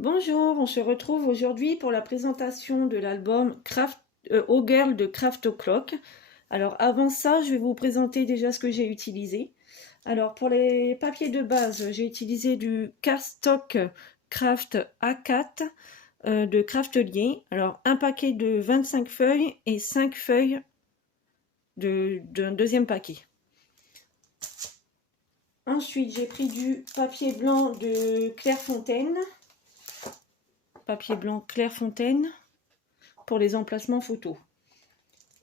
Bonjour, on se retrouve aujourd'hui pour la présentation de l'album Oh Girl de Craft O'Clock. Alors avant ça, je vais vous présenter déjà ce que j'ai utilisé. Alors pour les papiers de base, j'ai utilisé du cardstock Craft A4 de Craftelier. Alors un paquet de 25 feuilles et 5 feuilles d'un deuxième paquet. Ensuite, j'ai pris du papier blanc de Clairefontaine. Papier blanc Clairefontaine pour les emplacements photos.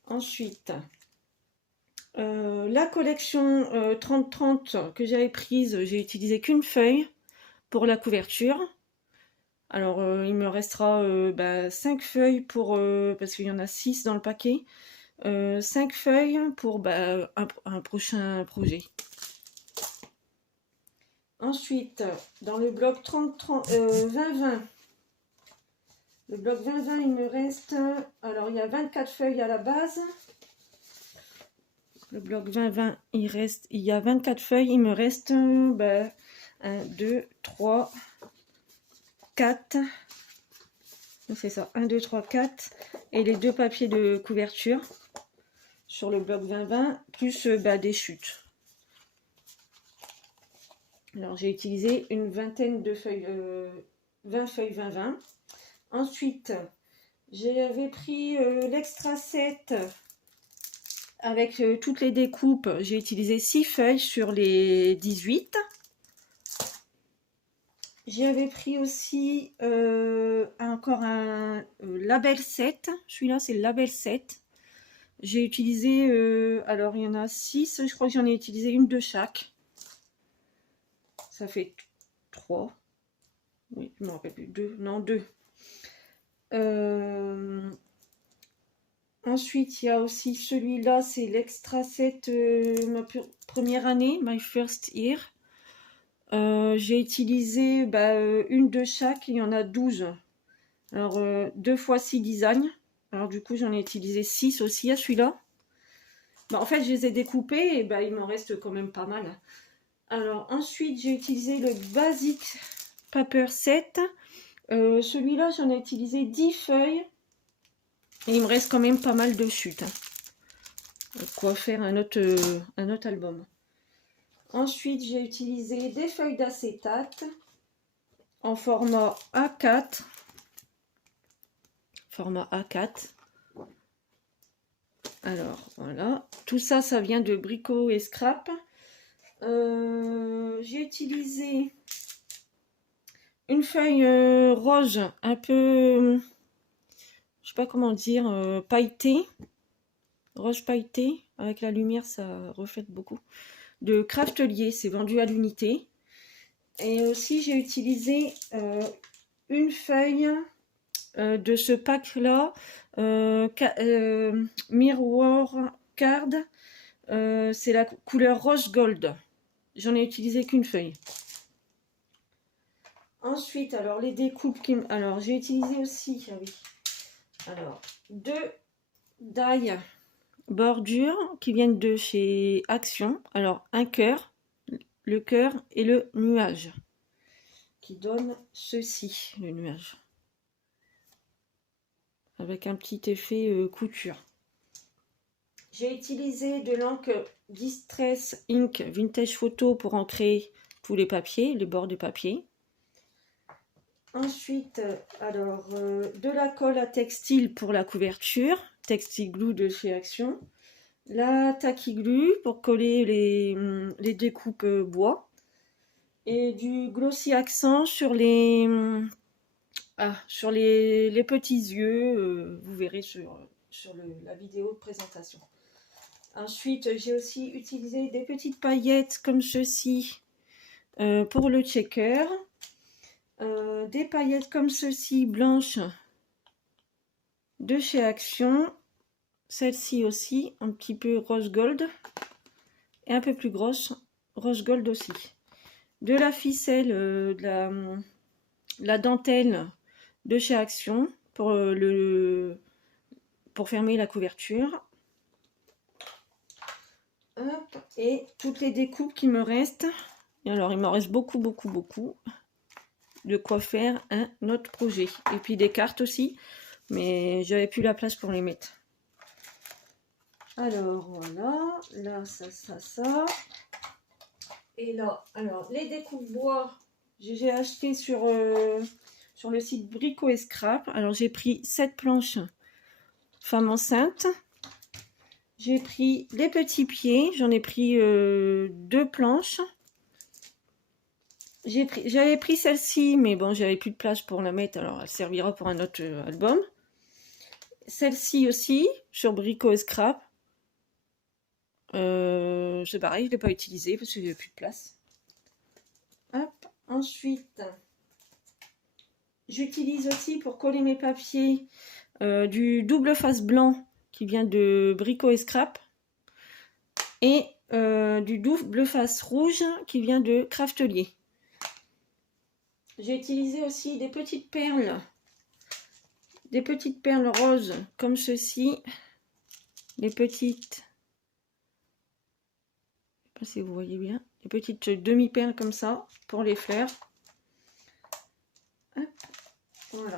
Ensuite, la collection 30-30 que j'avais prise, j'ai utilisé qu'une feuille pour la couverture. Alors, il me restera 5 feuilles pour, parce qu'il y en a 6 dans le paquet. 5 feuilles pour un prochain projet. Ensuite, dans le bloc 20-20, le bloc 20-20, il me reste, alors il y a 24 feuilles à la base. Le bloc 20-20, il y a 24 feuilles, il me reste 1, 2, 3, 4. C'est ça, 1, 2, 3, 4. Et les deux papiers de couverture sur le bloc 20-20, plus des chutes. Alors j'ai utilisé une vingtaine de feuilles, 20 feuilles 20-20. Ensuite, j'avais pris l'extra 7 avec toutes les découpes. J'ai utilisé 6 feuilles sur les 18. J'avais pris aussi encore un label 7. Celui-là, c'est le label 7. J'ai utilisé, alors il y en a 6. Je crois que j'en ai utilisé une de chaque. Ça fait 3. Oui, je me rappelle plus. 2. Non, 2. Ensuite, il y a aussi celui-là, c'est l'extra 7, ma première année, my first year. J'ai utilisé une de chaque, il y en a 12. Alors, 2 fois 6 designs. Alors, du coup, j'en ai utilisé 6 aussi à celui-là. En fait, je les ai découpés et il m'en reste quand même pas mal. Alors, ensuite, j'ai utilisé le Basic Paper 7. Celui-là, j'en ai utilisé 10 feuilles. Et il me reste quand même pas mal de chutes. Quoi faire un autre album. Ensuite, j'ai utilisé des feuilles d'acétate en format A4. Format A4. Alors, voilà. Tout ça, ça vient de Brico et Scrap. J'ai utilisé une feuille rose un peu, je sais pas comment dire, pailletée. Rose pailletée. Avec la lumière, ça reflète beaucoup. De Craftelier, c'est vendu à l'unité. Et aussi, j'ai utilisé une feuille de ce pack-là, Mirror Card. C'est la couleur rose gold. J'en ai utilisé qu'une feuille. Ensuite, alors les découpes qui... Alors, j'ai utilisé aussi, ah oui. Alors, 2 die bordures qui viennent de chez Action. Alors, un cœur, le cœur et le nuage. Qui donne ceci, le nuage. Avec un petit effet couture. J'ai utilisé de l'encre Distress Ink Vintage Photo pour ancrer tous les papiers, les bords de papier. Ensuite, alors, de la colle à textile pour la couverture, Textile Glue de chez Action. La Tacky Glue pour coller les découpes bois. Et du Glossy Accent sur les petits yeux, vous verrez sur la vidéo de présentation. Ensuite, j'ai aussi utilisé des petites paillettes comme ceci pour le checker. Des paillettes comme ceci, blanches, de chez Action. Celle-ci aussi, un petit peu rose gold. Et un peu plus grosse, rose gold aussi. De la ficelle, de la dentelle de chez Action pour fermer la couverture. Hop, et toutes les découpes qui me restent. Et alors, il m'en reste beaucoup. de quoi faire un autre projet. Et puis des cartes aussi, mais j'avais plus la place pour les mettre. Alors voilà, là ça. Et là, alors les découpes bois, j'ai acheté sur le site Brico et Scrap. Alors j'ai pris 7 planches femme enceinte. J'ai pris les petits pieds, j'en ai pris 2 planches. J'avais pris celle-ci, mais bon, j'avais plus de place pour la mettre, alors elle servira pour un autre album. Celle-ci aussi, sur Brico et Scrap. C'est pareil, je ne l'ai pas utilisée parce que j'avais plus de place. Hop. Ensuite, j'utilise aussi pour coller mes papiers du double face blanc qui vient de Brico et Scrap et du double face rouge qui vient de Craftelier. J'ai utilisé aussi des petites perles roses comme ceci, des petites, je ne sais pas si vous voyez bien, des petites demi-perles comme ça pour les fleurs. Hop, voilà.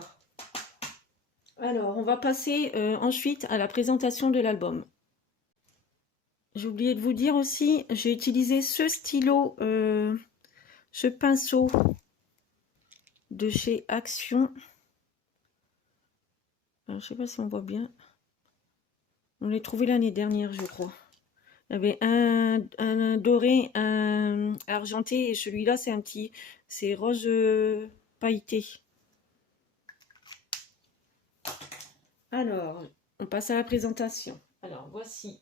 Alors, on va passer ensuite à la présentation de l'album. J'ai oublié de vous dire aussi, j'ai utilisé ce stylo, ce pinceau de chez Action. Alors, je sais pas si on voit bien. On l'a trouvé l'année dernière, je crois. Il y avait un doré, un argenté, et celui-là, c'est rose pailleté. Alors, on passe à la présentation. Alors, voici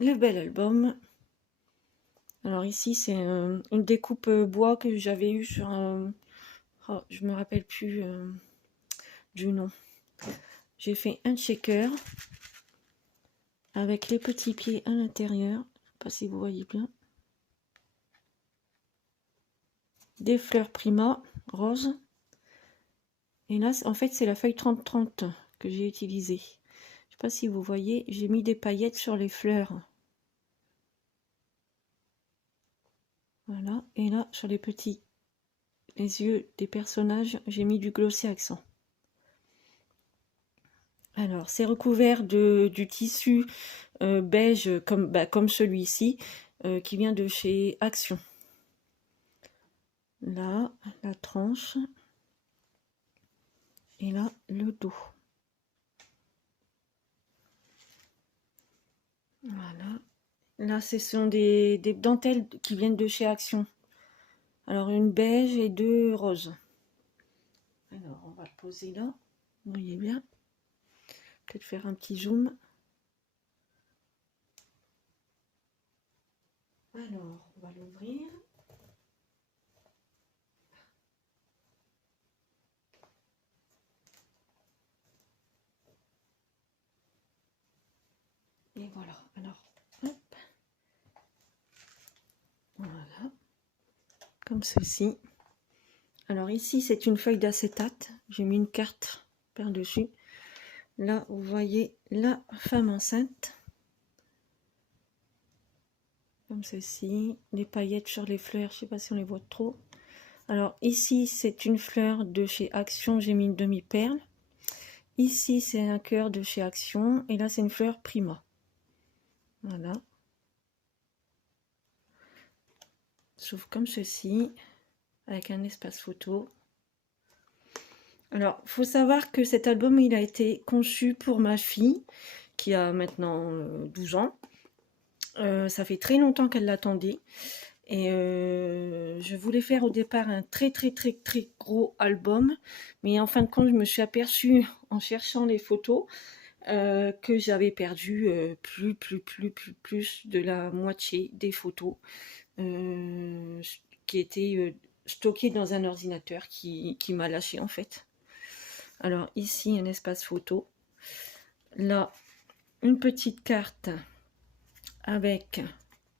le bel album. Alors ici, c'est une découpe bois que j'avais eue sur un... Oh, je me rappelle plus du nom. J'ai fait un shaker avec les petits pieds à l'intérieur. Je ne sais pas si vous voyez bien. Des fleurs Prima roses. Et là, en fait, c'est la feuille 30-30 que j'ai utilisée. Je ne sais pas si vous voyez, j'ai mis des paillettes sur les fleurs. Voilà. Et là, sur les yeux des personnages, j'ai mis du glossy accent. Alors, c'est recouvert du tissu beige comme celui-ci, qui vient de chez Action. Là, la tranche. Et là, le dos. Voilà. Là, ce sont des dentelles qui viennent de chez Action. Alors, une beige et 2 roses. Alors, on va le poser là. Vous voyez bien. Peut-être faire un petit zoom. Alors, on va l'ouvrir. Et voilà. Alors, hop. Voilà. Comme ceci. Alors ici, c'est une feuille d'acétate. J'ai mis une carte par-dessus. Là, vous voyez la femme enceinte. Comme ceci. Les paillettes sur les fleurs. Je ne sais pas si on les voit trop. Alors ici, c'est une fleur de chez Action. J'ai mis une demi-perle. Ici, c'est un cœur de chez Action. Et là, c'est une fleur Prima. Voilà. Sauf comme ceci. Avec un espace photo. Alors, il faut savoir que cet album, il a été conçu pour ma fille, qui a maintenant 12 ans. Ça fait très longtemps qu'elle l'attendait. Et je voulais faire au départ un très gros album. Mais en fin de compte, je me suis aperçue en cherchant les photos que j'avais perdu plus de la moitié des photos qui étaient stockées dans un ordinateur qui m'a lâché en fait. Alors ici, un espace photo. Là, une petite carte avec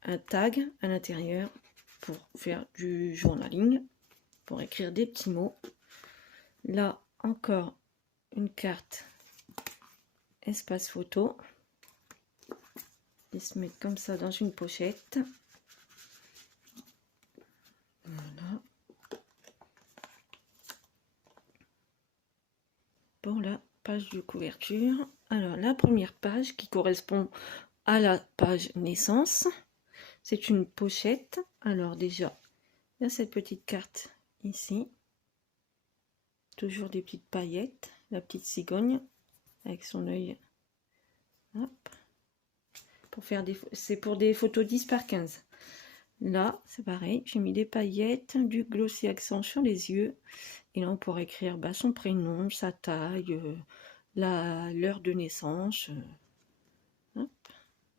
un tag à l'intérieur pour faire du journaling, pour écrire des petits mots. Là, encore une carte espace photo. Ils se mettent comme ça dans une pochette. Voilà. pour la page de couverture. Alors, la première page qui correspond à la page naissance, c'est une pochette. Alors déjà, il y a cette petite carte ici. Toujours des petites paillettes. La petite cigogne avec son œil. Hop. C'est pour des photos 10 par 15. Là, c'est pareil, j'ai mis des paillettes, du glossy accent sur les yeux. Et là, on pourrait écrire son prénom, sa taille, l'heure de naissance. Hop.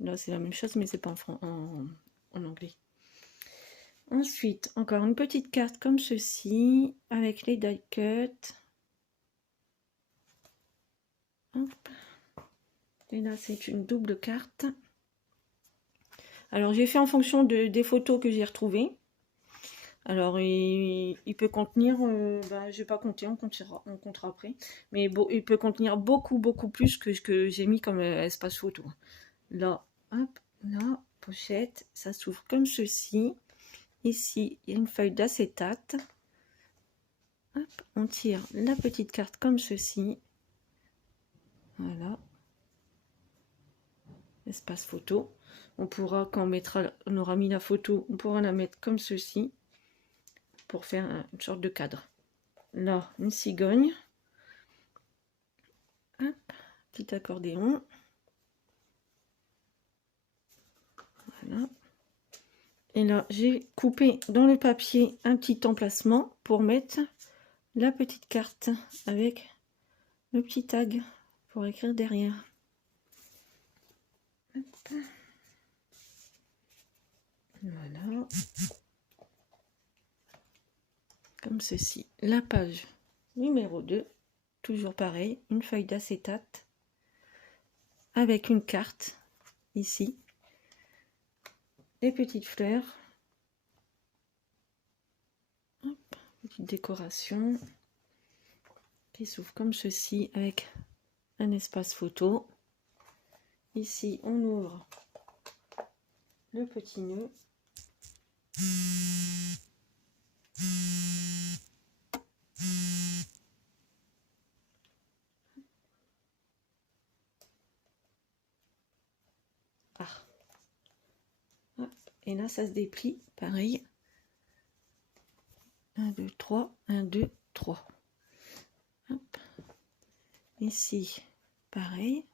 Là, c'est la même chose, mais c'est pas en anglais. Ensuite, encore une petite carte comme ceci, avec les die cut. Hop. Et là, c'est une double carte. Alors, j'ai fait en fonction des photos que j'ai retrouvées. Alors, il peut contenir, je vais pas compter, on comptera après. Mais il peut contenir beaucoup plus que ce que j'ai mis comme espace photo. Là, hop, là, pochette, ça s'ouvre comme ceci. Ici, il y a une feuille d'acétate. Hop, on tire la petite carte comme ceci. Voilà. Espace photo. On pourra, quand on aura mis la photo, on pourra la mettre comme ceci pour faire une sorte de cadre. Là, une cigogne. Hop, petit accordéon. Voilà. Et là, j'ai coupé dans le papier un petit emplacement pour mettre la petite carte avec le petit tag pour écrire derrière. Hop. Voilà. Comme ceci. La page numéro 2. Toujours pareil, une feuille d'acétate avec une carte ici. Les petites fleurs. Hop, petite décoration qui s'ouvre comme ceci avec un espace photo. Ici, on ouvre le petit nœud. Ah. Hop. Et là, ça se déplie, pareil. 1, 2, 3, 1, 2, 3. Hop. Ici, pareil.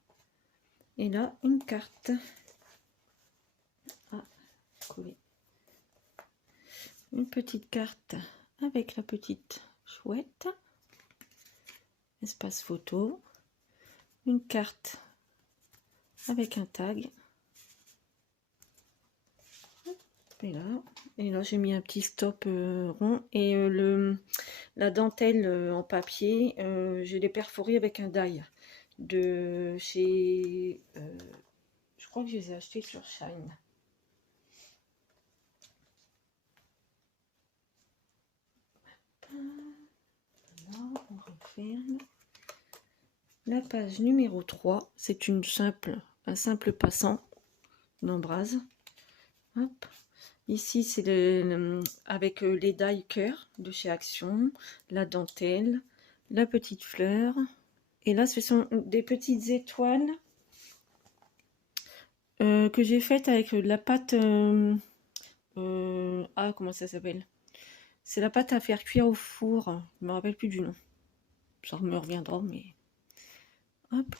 Et là, une carte. Ah, collé. Une petite carte avec la petite chouette. Espace photo. Une carte avec un tag. Et là j'ai mis un petit stop rond. Et la dentelle en papier, je l'ai perforée avec un die de chez... je crois que je les ai achetés sur Shine. Là, on referme. La page numéro 3, c'est un simple passant d'embrase. Hop. Ici, c'est avec les die cœur de chez Action, la dentelle, la petite fleur. Et là, ce sont des petites étoiles que j'ai faites avec la pâte... comment ça s'appelle? C'est la pâte à faire cuire au four. Je ne me rappelle plus du nom. Ça me reviendra, mais... Hop.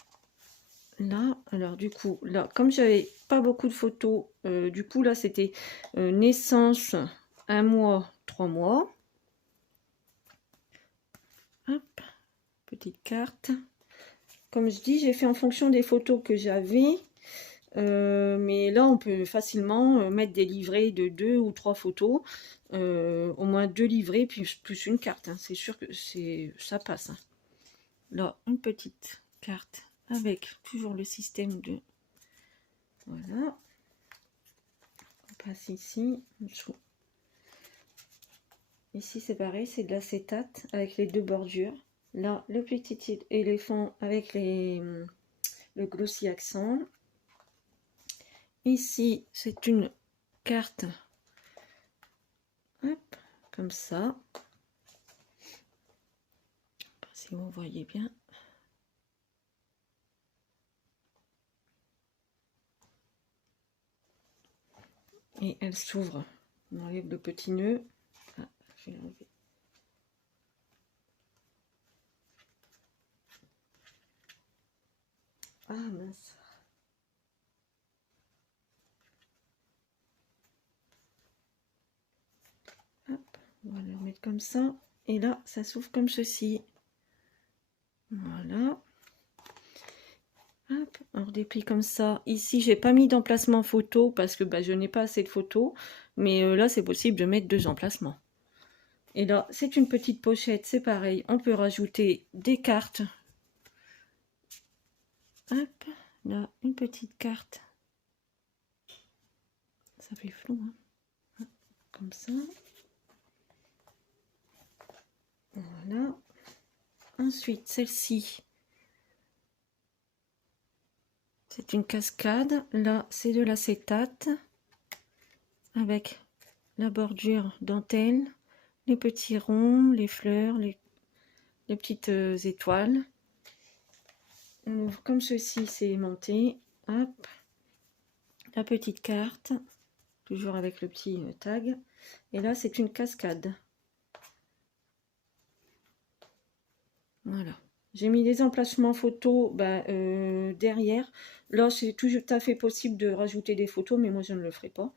Là, alors du coup, là, comme j'avais pas beaucoup de photos, du coup, là, c'était naissance, 1 mois, 3 mois. Hop. Petite carte. Comme je dis, j'ai fait en fonction des photos que j'avais. Mais là, on peut facilement mettre des livrets de 2 ou 3 photos. Au moins 2 livrets, plus une carte. Hein. C'est sûr que ça passe. Hein. Là, une petite carte avec toujours le système de... Voilà. On passe ici. Ici, c'est pareil, c'est de l'acétate avec les 2 bordures. Là, le petit éléphant avec le glossy accent. Ici, c'est une carte, hop, comme ça. Si vous voyez bien. et elle s'ouvre. On enlève le petit nœud. Ah, je vais l'enlever. Ah mince. Hop, on va le remettre comme ça. Et là, ça s'ouvre comme ceci. Voilà. Hop, on redéplie comme ça. Ici, j'ai pas mis d'emplacement photo parce que je n'ai pas assez de photos. Mais là, c'est possible de mettre 2 emplacements. Et là, c'est une petite pochette, c'est pareil. On peut rajouter des cartes. Hop, là, une petite carte. Ça fait flou, hein. Comme ça. Voilà. Ensuite, celle-ci. C'est une cascade. Là, c'est de l'acétate. Avec la bordure dentelle. Les petits ronds, les fleurs, les petites étoiles. On ouvre comme ceci, c'est aimanté. Hop. La petite carte. Toujours avec le petit tag. Et là, c'est une cascade. Voilà. J'ai mis les emplacements photos derrière. Là, c'est tout à fait possible de rajouter des photos, mais moi, je ne le ferai pas.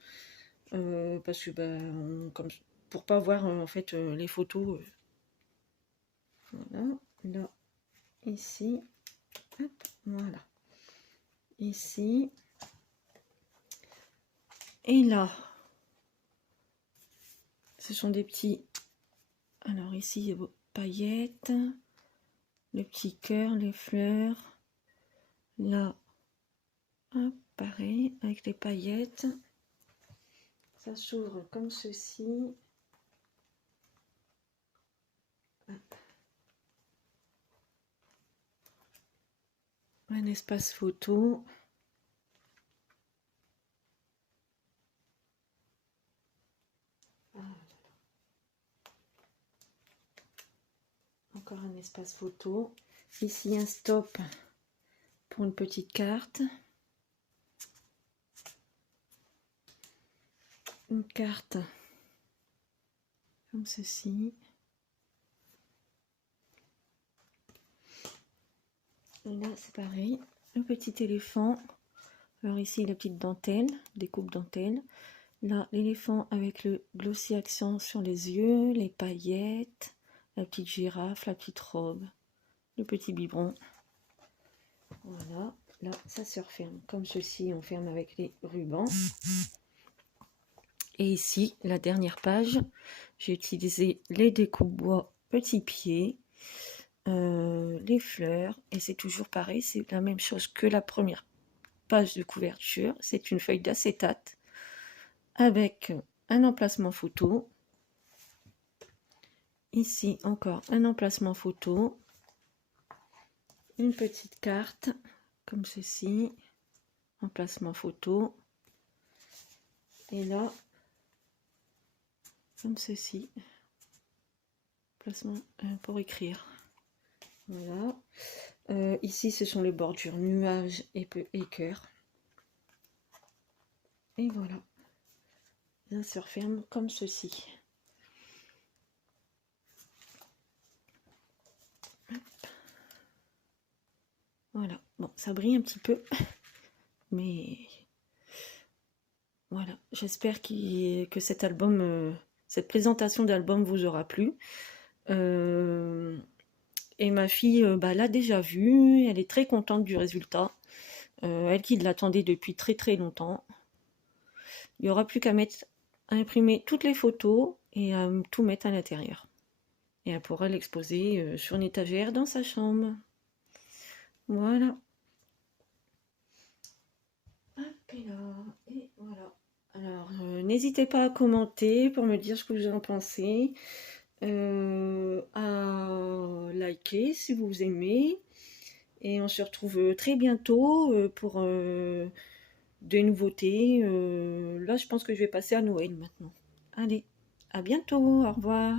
Parce que, pour pas voir en fait les photos. Voilà. Là, ici. Hop, voilà. Ici. Et là, ce sont des petits... Alors ici, vos paillettes. Le petit cœur, les fleurs. Là, hop, pareil, avec les paillettes. Ça s'ouvre comme ceci. Hop. Un espace photo. Encore un espace photo. Ici un stop pour une petite carte. Une carte comme ceci. Et là c'est pareil. Un petit éléphant. Alors ici la petite dentelle, découpe dentelle. Là l'éléphant avec le glossy accent sur les yeux, les paillettes. La petite girafe, la petite robe, le petit biberon. Voilà, là ça se referme comme ceci, on ferme avec les rubans. Et ici, la dernière page, j'ai utilisé les découpes bois petits pieds, les fleurs, et c'est toujours pareil, c'est la même chose que la première page de couverture. C'est une feuille d'acétate avec un emplacement photo. Ici encore un emplacement photo, une petite carte comme ceci, emplacement photo, et là comme ceci, emplacement pour écrire. Voilà. Ici ce sont les bordures nuages et cœur. Et voilà, ça se referme comme ceci. Voilà, bon, ça brille un petit peu, mais voilà, j'espère que cet album, cette présentation d'album vous aura plu. Et ma fille l'a déjà vu, elle est très contente du résultat, elle qui l'attendait depuis très très longtemps. Il n'y aura plus qu'à imprimer toutes les photos et à tout mettre à l'intérieur. Et elle pourra l'exposer sur une étagère dans sa chambre. Voilà. Hop, et là, et voilà. Alors, n'hésitez pas à commenter pour me dire ce que vous en pensez, à liker si vous aimez. Et on se retrouve très bientôt pour des nouveautés. Là, je pense que je vais passer à Noël maintenant. Allez, à bientôt, au revoir.